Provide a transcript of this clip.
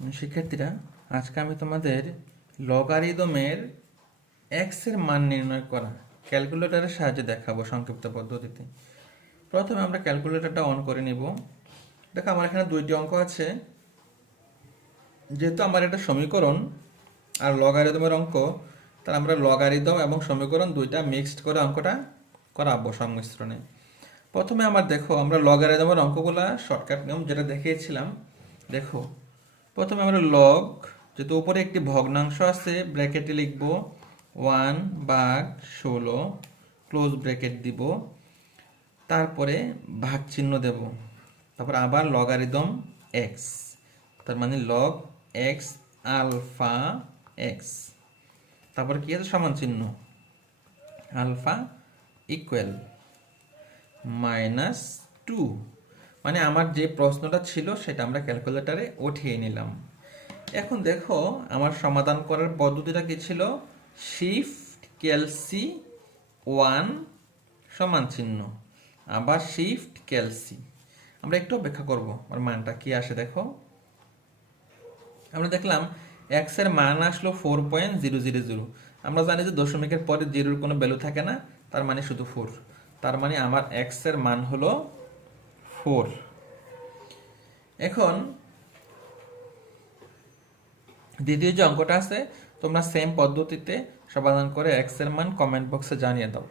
শিক্ষার্থীরা, আজকে আমি তোমাদের লগারিদমের এক্স এর মান নির্ণয় করা ক্যালকুলেটরের সাহায্যে দেখাবো সংক্ষিপ্ত পদ্ধতিতে। প্রথমে আমরা ক্যালকুলেটরটা অন করে নিব। দেখো, আমার এখানে দুইটি অঙ্ক আছে। যেহেতু আমার এটা সমীকরণ আর লগারিদমের অঙ্ক, তাহলে আমরা লগারিদম এবং সমীকরণ দুইটা মিক্সড করে অঙ্কটা করাবো সংমিশ্রণে। প্রথমে দেখো, আমরা লগারিদমের অঙ্কগুলা শর্টকাট নিয়ম যেটা দেখিয়েছিলাম। দেখো, প্রথমে আমরা লগ, যেহেতু উপরে একটি ভগ্নাংশ আছে, ব্র্যাকেটে লিখব 1/16, ক্লোজ ব্র্যাকেট দিব, তারপরে ভাগ চিহ্ন দেব, তারপর আবার লগারিদম এক্স, তার মানে লগ এক্স আলফা এক্স, তারপর কি আছে সমান চিহ্ন, আলফা ইকুয়াল -2। মানে আমার যে প্রশ্নটা ছিল সেটা আমরা ক্যালকুলেটরে উঠিয়ে নিলাম। এখন দেখো, আমার সমাধান করার পদ্ধতিটা কি ছিল, শিফট ক্যালসি 1 সমান চিহ্ন, আবার শিফট ক্যালসি। আমরা একটু অপেক্ষা করব আর মানটা কি আসে। দেখো, আমরা দেখলাম এক্স এর মান আসলো 4.000। আমরা জানি যে দশমিকের পরে জিরোর কোনো ভ্যালু থাকে না, তার মানে শুধু 4। তার মানে আমার এক্স এর মান হলো 4। এখন দ্বিতীয় যে অঙ্কটা আছে, তোমরা সেম পদ্ধতিতে সমাধান করে এক্স এর মান কমেন্ট বক্সে জানিয়ে দাও।